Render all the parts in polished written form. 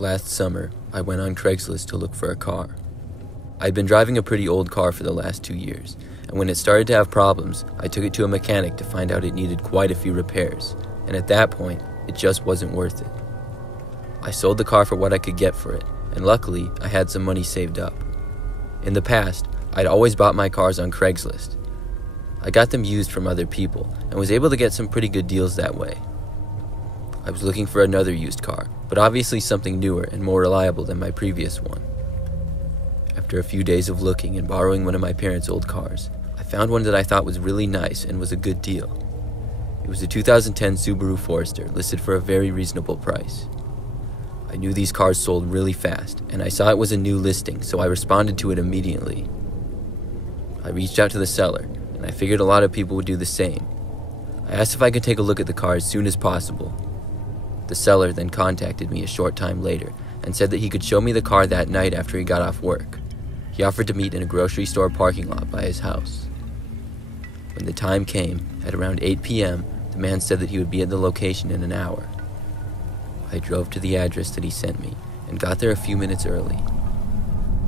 Last summer, I went on Craigslist to look for a car. I'd been driving a pretty old car for the last 2 years, and when it started to have problems, I took it to a mechanic to find out it needed quite a few repairs, and at that point, it just wasn't worth it. I sold the car for what I could get for it, and luckily, I had some money saved up. In the past, I'd always bought my cars on Craigslist. I got them used from other people, and was able to get some pretty good deals that way. I was looking for another used car, but obviously something newer and more reliable than my previous one. After a few days of looking and borrowing one of my parents' old cars, I found one that I thought was really nice and was a good deal. It was a 2010 Subaru Forester, listed for a very reasonable price. I knew these cars sold really fast, and I saw it was a new listing, so I responded to it immediately. I reached out to the seller, and I figured a lot of people would do the same. I asked if I could take a look at the car as soon as possible. The seller then contacted me a short time later and said that he could show me the car that night after he got off work. He offered to meet in a grocery store parking lot by his house. When the time came, at around 8 p.m., the man said that he would be at the location in an hour. I drove to the address that he sent me and got there a few minutes early.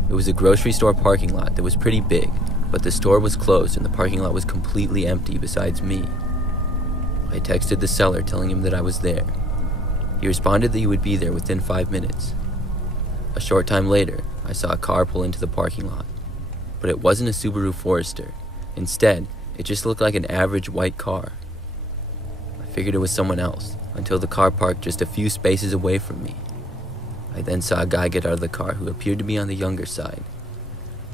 It was a grocery store parking lot that was pretty big, but the store was closed and the parking lot was completely empty besides me. I texted the seller telling him that I was there. He responded that he would be there within 5 minutes. A short time later, I saw a car pull into the parking lot, but it wasn't a Subaru Forester. Instead, it just looked like an average white car. I figured it was someone else, until the car parked just a few spaces away from me. I then saw a guy get out of the car who appeared to be on the younger side.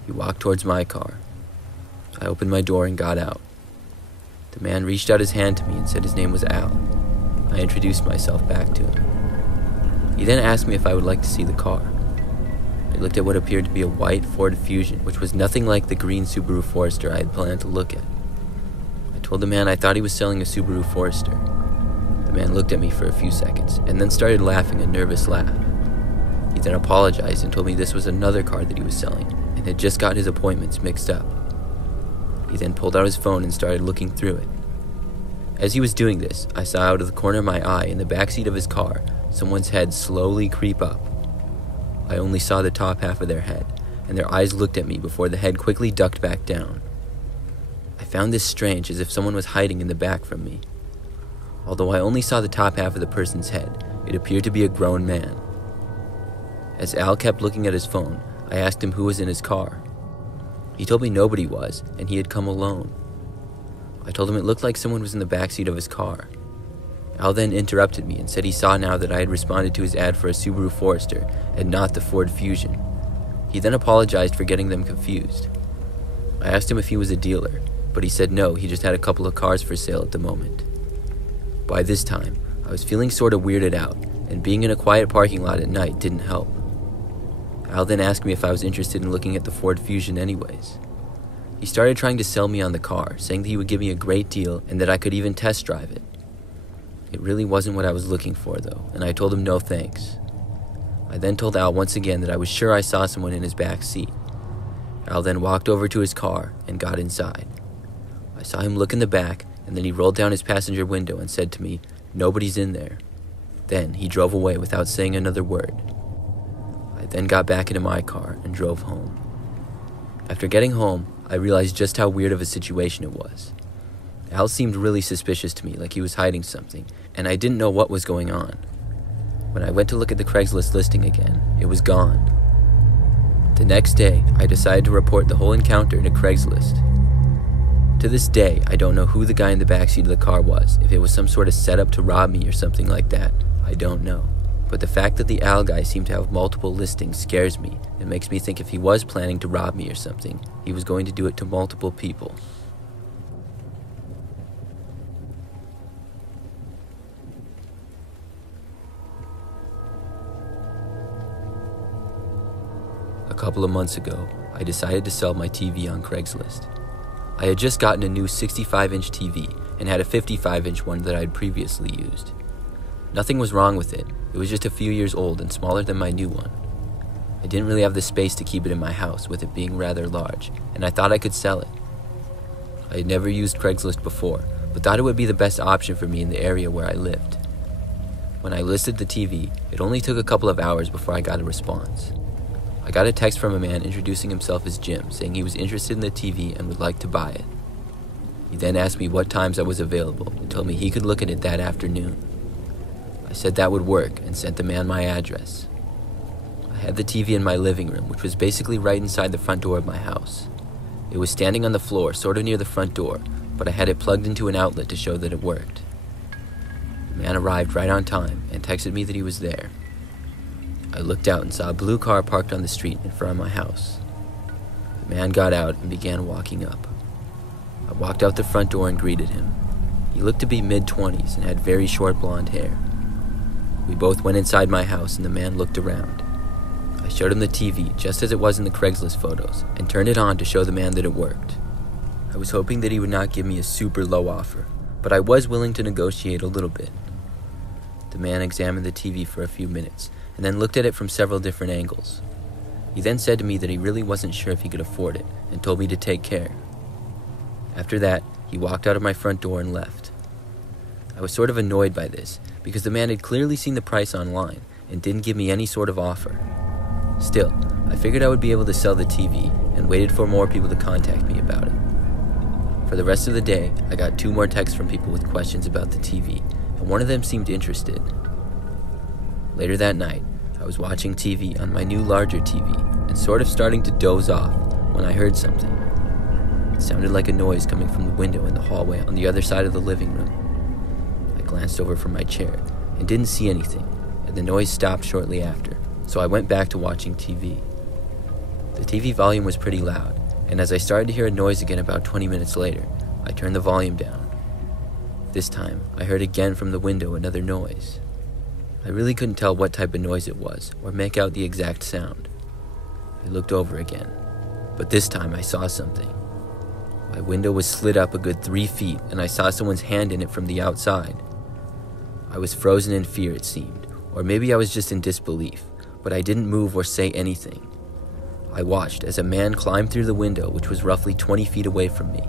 He walked towards my car. I opened my door and got out. The man reached out his hand to me and said his name was Al. I introduced myself back to him. He then asked me if I would like to see the car. I looked at what appeared to be a white Ford Fusion, which was nothing like the green Subaru Forester I had planned to look at. I told the man I thought he was selling a Subaru Forester. The man looked at me for a few seconds, and then started laughing a nervous laugh. He then apologized and told me this was another car that he was selling, and had just got his appointments mixed up. He then pulled out his phone and started looking through it. As he was doing this, I saw out of the corner of my eye in the backseat of his car, someone's head slowly creep up. I only saw the top half of their head, and their eyes looked at me before the head quickly ducked back down. I found this strange, as if someone was hiding in the back from me. Although I only saw the top half of the person's head, it appeared to be a grown man. As Al kept looking at his phone, I asked him who was in his car. He told me nobody was, and he had come alone. I told him it looked like someone was in the backseat of his car. Al then interrupted me and said he saw now that I had responded to his ad for a Subaru Forester and not the Ford Fusion. He then apologized for getting them confused. I asked him if he was a dealer, but he said no, he just had a couple of cars for sale at the moment. By this time, I was feeling sort of weirded out, and being in a quiet parking lot at night didn't help. Al then asked me if I was interested in looking at the Ford Fusion anyways. He started trying to sell me on the car, saying that he would give me a great deal and that I could even test drive it. It really wasn't what I was looking for though, and I told him no thanks. I then told Al once again that I was sure I saw someone in his back seat. Al then walked over to his car and got inside. I saw him look in the back, and then he rolled down his passenger window and said to me, "Nobody's in there." Then he drove away without saying another word. I then got back into my car and drove home. After getting home, I realized just how weird of a situation it was. Al seemed really suspicious to me, like he was hiding something, and I didn't know what was going on. When I went to look at the Craigslist listing again, it was gone. The next day, I decided to report the whole encounter to Craigslist. To this day, I don't know who the guy in the backseat of the car was. If it was some sort of setup to rob me or something like that, I don't know. But the fact that the Al guy seemed to have multiple listings scares me and makes me think if he was planning to rob me or something, he was going to do it to multiple people. A couple of months ago, I decided to sell my TV on Craigslist. I had just gotten a new 65-inch TV and had a 55-inch one that I had previously used. Nothing was wrong with it. It was just a few years old and smaller than my new one. I didn't really have the space to keep it in my house, with it being rather large, and I thought I could sell it. I had never used Craigslist before, but thought it would be the best option for me in the area where I lived. When I listed the TV, it only took a couple of hours before I got a response. I got a text from a man introducing himself as Jim, saying he was interested in the TV and would like to buy it. He then asked me what times I was available and told me he could look at it that afternoon. I said that would work and sent the man my address. I had the TV in my living room, which was basically right inside the front door of my house. It was standing on the floor, sort of near the front door, but I had it plugged into an outlet to show that it worked. The man arrived right on time and texted me that he was there. I looked out and saw a blue car parked on the street in front of my house. The man got out and began walking up. I walked out the front door and greeted him. He looked to be mid-20s and had very short blonde hair. We both went inside my house and the man looked around. I showed him the TV just as it was in the Craigslist photos and turned it on to show the man that it worked. I was hoping that he would not give me a super low offer, but I was willing to negotiate a little bit. The man examined the TV for a few minutes and then looked at it from several different angles. He then said to me that he really wasn't sure if he could afford it and told me to take care. After that, he walked out of my front door and left. I was sort of annoyed by this because the man had clearly seen the price online and didn't give me any sort of offer. Still, I figured I would be able to sell the TV and waited for more people to contact me about it. For the rest of the day, I got 2 more texts from people with questions about the TV, and one of them seemed interested. Later that night, I was watching TV on my new larger TV and sort of starting to doze off when I heard something. It sounded like a noise coming from the window in the hallway on the other side of the living room. I glanced over from my chair and didn't see anything, and the noise stopped shortly after, so I went back to watching TV. The TV volume was pretty loud, and as I started to hear a noise again about 20 minutes later, I turned the volume down. This time, I heard again from the window another noise. I really couldn't tell what type of noise it was or make out the exact sound. I looked over again, but this time I saw something. My window was slid up a good 3 feet, and I saw someone's hand in it from the outside. I was frozen in fear, it seemed, or maybe I was just in disbelief, but I didn't move or say anything. I watched as a man climbed through the window, which was roughly 20 feet away from me.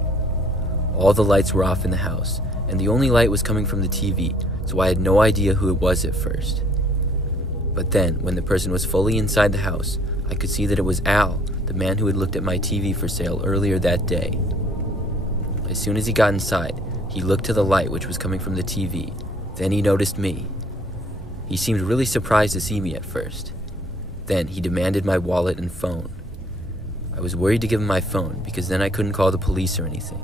All the lights were off in the house, and the only light was coming from the TV, so I had no idea who it was at first. But then, when the person was fully inside the house, I could see that it was Al, the man who had looked at my TV for sale earlier that day. As soon as he got inside, he looked to the light which was coming from the TV. Then he noticed me. He seemed really surprised to see me at first. Then he demanded my wallet and phone. I was worried to give him my phone because then I couldn't call the police or anything.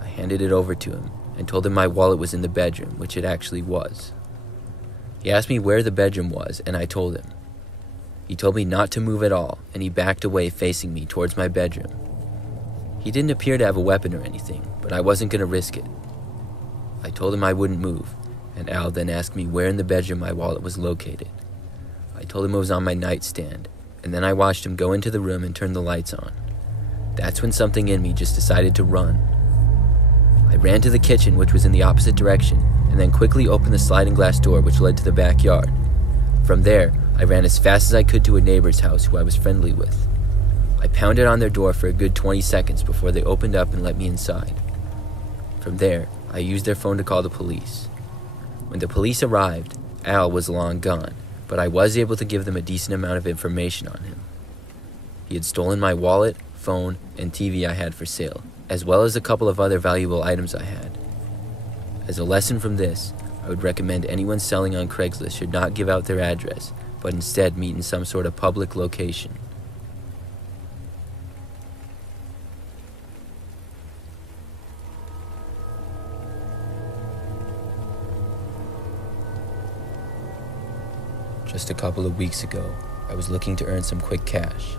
I handed it over to him and told him my wallet was in the bedroom, which it actually was. He asked me where the bedroom was, and I told him. He told me not to move at all, and he backed away facing me towards my bedroom. He didn't appear to have a weapon or anything, but I wasn't going to risk it. I told him I wouldn't move, and Al then asked me where in the bedroom my wallet was located. I told him it was on my nightstand, and then I watched him go into the room and turn the lights on. That's when something in me just decided to run. I ran to the kitchen, which was in the opposite direction, and then quickly opened the sliding glass door which led to the backyard. From there, I ran as fast as I could to a neighbor's house who I was friendly with. I pounded on their door for a good 20 seconds before they opened up and let me inside. From there, I used their phone to call the police. When the police arrived, Al was long gone, but I was able to give them a decent amount of information on him. He had stolen my wallet, phone, and TV I had for sale, as well as a couple of other valuable items I had. As a lesson from this, I would recommend anyone selling on Craigslist should not give out their address, but instead meet in some sort of public location. Just a couple of weeks ago, I was looking to earn some quick cash.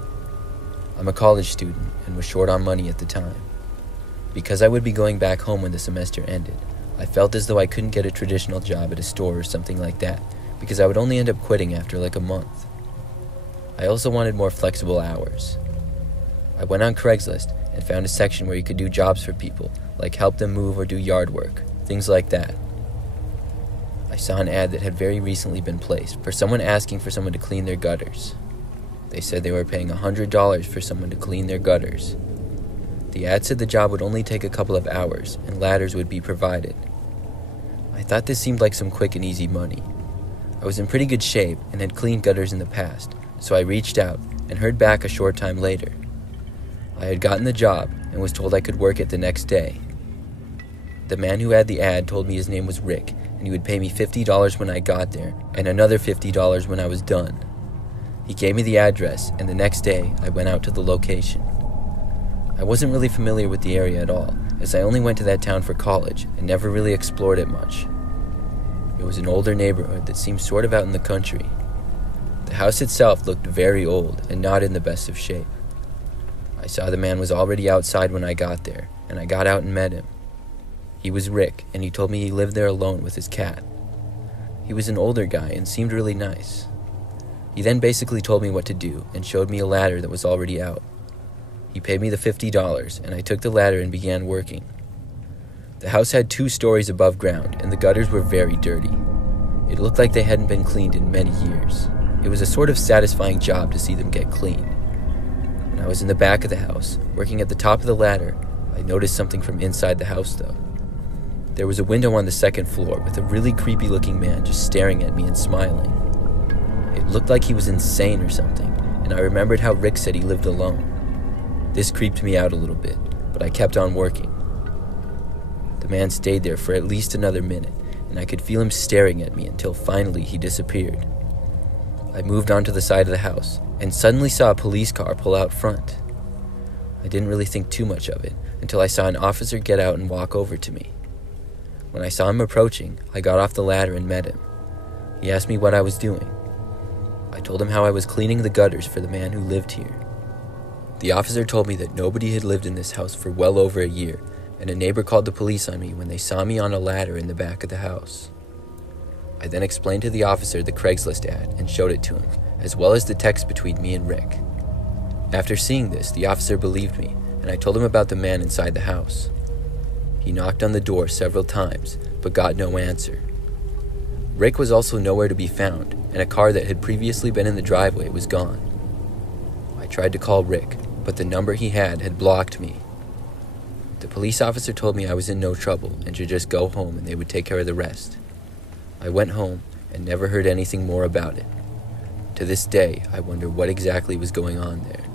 I'm a college student and was short on money at the time. Because I would be going back home when the semester ended, I felt as though I couldn't get a traditional job at a store or something like that because I would only end up quitting after like a month. I also wanted more flexible hours. I went on Craigslist and found a section where you could do jobs for people, like help them move or do yard work, things like that. I saw an ad that had very recently been placed for someone asking for someone to clean their gutters. They said they were paying $100 for someone to clean their gutters. The ad said the job would only take a couple of hours and ladders would be provided. I thought this seemed like some quick and easy money, I was in pretty good shape and had cleaned gutters in the past, so I reached out and heard back a short time later. I had gotten the job and was told I could work it the next day. The man who had the ad told me his name was Rick, and he would pay me $50 when I got there and another $50 when I was done. He gave me the address, and the next day I went out to the location. I wasn't really familiar with the area at all, as I only went to that town for college and never really explored it much. It was an older neighborhood that seemed sort of out in the country. The house itself looked very old and not in the best of shape. I saw the man was already outside when I got there, and I got out and met him. He was Rick, and he told me he lived there alone with his cat. He was an older guy and seemed really nice. He then basically told me what to do and showed me a ladder that was already out. He paid me the $50, and I took the ladder and began working. The house had 2 stories above ground, and the gutters were very dirty. It looked like they hadn't been cleaned in many years. It was a sort of satisfying job to see them get clean. When I was in the back of the house, working at the top of the ladder, I noticed something from inside the house, though. There was a window on the 2nd floor with a really creepy-looking man just staring at me and smiling. It looked like he was insane or something, and I remembered how Rick said he lived alone. This creeped me out a little bit, but I kept on working. The man stayed there for at least another minute, and I could feel him staring at me until finally he disappeared. I moved on to the side of the house, and suddenly saw a police car pull out front. I didn't really think too much of it until I saw an officer get out and walk over to me. When I saw him approaching, I got off the ladder and met him. He asked me what I was doing. I told him how I was cleaning the gutters for the man who lived here. The officer told me that nobody had lived in this house for well over a year, and a neighbor called the police on me when they saw me on a ladder in the back of the house. I then explained to the officer the Craigslist ad and showed it to him, as well as the text between me and Rick. After seeing this, the officer believed me, and I told him about the man inside the house. He knocked on the door several times, but got no answer. Rick was also nowhere to be found, and a car that had previously been in the driveway was gone. I tried to call Rick, but the number he had blocked me. The police officer told me I was in no trouble and should just go home and they would take care of the rest. I went home and never heard anything more about it. To this day, I wonder what exactly was going on there.